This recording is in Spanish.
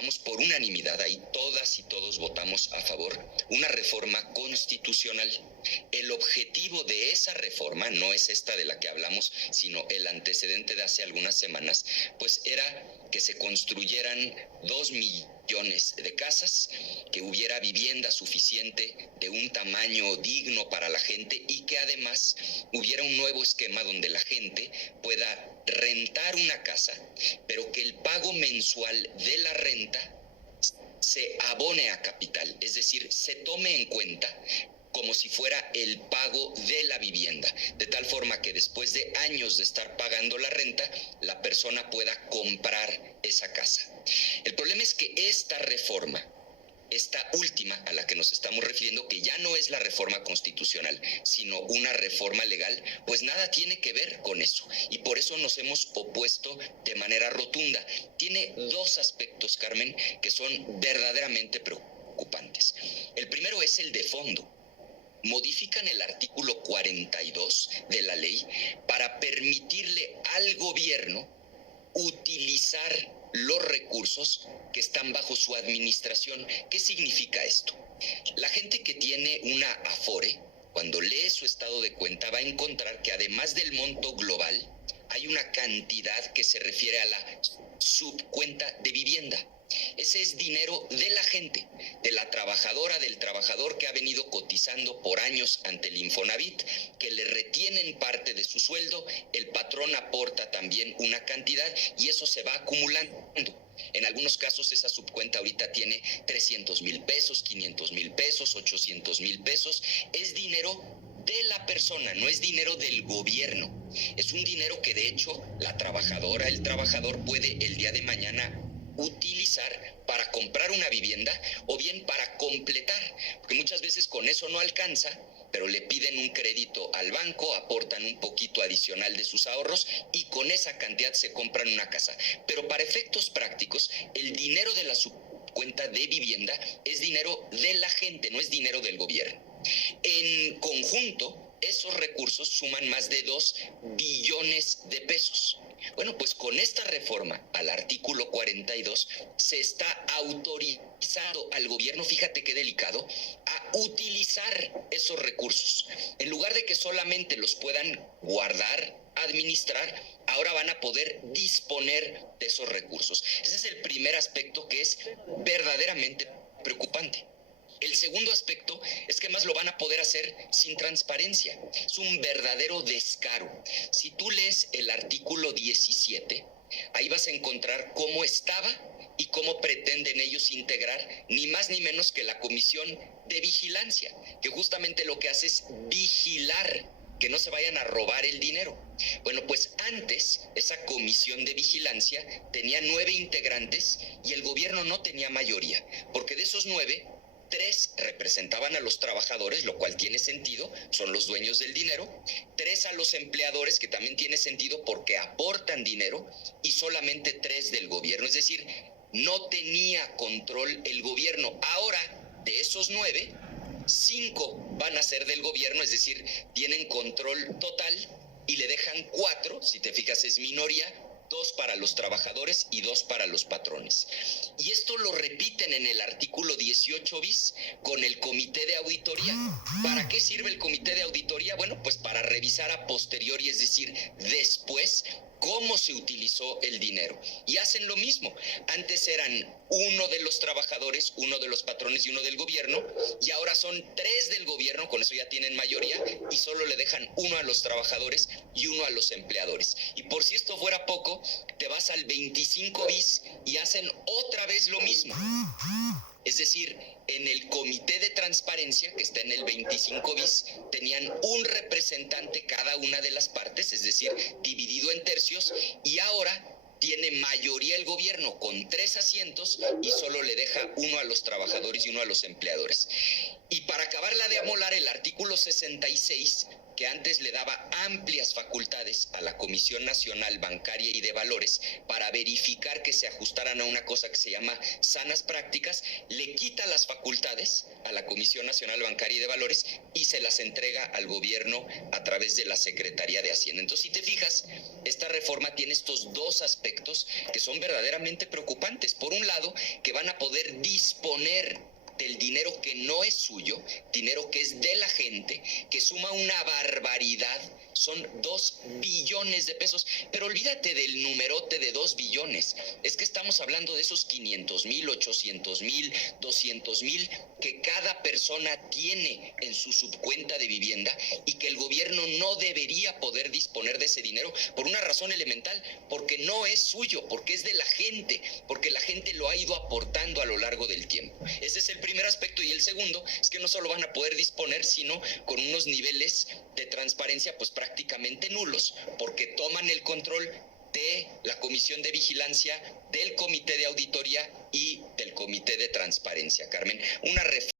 aprobamos por unanimidad, ahí todas y todos votamos a favor, una reforma constitucional. El objetivo de esa reforma, no es esta de la que hablamos, sino el antecedente de hace algunas semanas, pues era que se construyeran 2 millones de casas, que hubiera vivienda suficiente de un tamaño digno para la gente y que además hubiera un nuevo esquema donde la gente pueda rentar una casa, pero que el pago mensual de la renta se abone a capital, es decir, se tome en cuenta como si fuera el pago de la vivienda, de tal forma que después de años de estar pagando la renta, la persona pueda comprar esa casa. El problema es que esta reforma, esta última a la que nos estamos refiriendo, que ya no es la reforma constitucional, sino una reforma legal, pues nada tiene que ver con eso. Y por eso nos hemos opuesto de manera rotunda. Tiene 2 aspectos, Carmen, que son verdaderamente preocupantes. El primero es el de fondo. Modifican el artículo 42 de la ley para permitirle al gobierno utilizar los recursos que están bajo su administración. ¿Qué significa esto? La gente que tiene una Afore, cuando lee su estado de cuenta, va a encontrar que además del monto global, hay una cantidad que se refiere a la subcuenta de vivienda. Ese es dinero de la gente, de la trabajadora, del trabajador que ha venido cotizando por años ante el Infonavit, que le retienen parte de su sueldo, el patrón aporta también una cantidad y eso se va acumulando. En algunos casos esa subcuenta ahorita tiene 300,000 pesos, 500,000 pesos, 800,000 pesos. Es dinero de la persona, no es dinero del gobierno. Es un dinero que de hecho la trabajadora, el trabajador puede el día de mañana utilizar para comprar una vivienda o bien para completar, porque muchas veces con eso no alcanza, pero le piden un crédito al banco, aportan un poquito adicional de sus ahorros y con esa cantidad se compran una casa. Pero para efectos prácticos, el dinero de la subcuenta de vivienda es dinero de la gente, no es dinero del gobierno. En conjunto, esos recursos suman más de 2 billones de pesos. Bueno, pues con esta reforma al artículo 42 se está autorizando al gobierno, fíjate qué delicado, a utilizar esos recursos. En lugar de que solamente los puedan guardar, administrar, ahora van a poder disponer de esos recursos. Ese es el primer aspecto que es verdaderamente preocupante. El segundo aspecto es que más lo van a poder hacer sin transparencia. Es un verdadero descaro. Si tú lees el artículo 17, ahí vas a encontrar cómo estaba y cómo pretenden ellos integrar ni más ni menos que la Comisión de Vigilancia, que justamente lo que hace es vigilar que no se vayan a robar el dinero. Bueno, pues antes esa comisión de vigilancia tenía 9 integrantes y el gobierno no tenía mayoría, porque de esos 9, 3 representaban a los trabajadores, lo cual tiene sentido, son los dueños del dinero, 3 a los empleadores, que también tiene sentido porque aportan dinero, y solamente 3 del gobierno, es decir, no tenía control el gobierno. Ahora, de esos 9, 5 van a ser del gobierno, es decir, tienen control total y le dejan 4, si te fijas es minoría, 2 para los trabajadores y 2 para los patrones. Y esto lo repiten en el artículo 18 bis con el comité de auditoría. ¿Para qué sirve el comité de auditoría? Bueno, pues para revisar a posteriori, es decir, después, cómo se utilizó el dinero. Y hacen lo mismo. Antes eran 1 de los trabajadores, 1 de los patrones y 1 del gobierno, y ahora son 3 del gobierno, con eso ya tienen mayoría, y solo le dejan 1 a los trabajadores y 1 a los empleadores. Y por si esto fuera poco, te vas al 25 bis y hacen otra vez lo mismo. Es decir, en el comité de transparencia, que está en el 25 bis, tenían un representante cada una de las partes, es decir, dividido en tercios, y ahora tiene mayoría el gobierno con 3 asientos y solo le deja 1 a los trabajadores y 1 a los empleadores. Y para acabarla de amolar, el artículo 66, que antes le daba amplias facultades a la Comisión Nacional Bancaria y de Valores para verificar que se ajustaran a una cosa que se llama sanas prácticas, le quita las facultades a la Comisión Nacional Bancaria y de Valores y se las entrega al gobierno a través de la Secretaría de Hacienda. Entonces, si te fijas, esta reforma tiene estos dos aspectos que son verdaderamente preocupantes. Por un lado, que van a poder disponer del dinero que no es suyo, dinero que es de la gente, que suma una barbaridad, son 2 billones de pesos, pero olvídate del numerote de 2 billones, es que estamos hablando de esos 500,000, 800,000, 200,000 que cada persona tiene en su subcuenta de vivienda y que el gobierno no debería poder disponer de ese dinero por una razón elemental, porque no es suyo, porque es de la gente, porque la gente lo ha ido aportando a lo largo del tiempo. Ese es el primer aspecto, y el segundo es que no solo van a poder disponer, sino con unos niveles de transparencia pues prácticamente nulos, porque toman el control de la Comisión de Vigilancia, del Comité de Auditoría y del Comité de Transparencia, Carmen. Una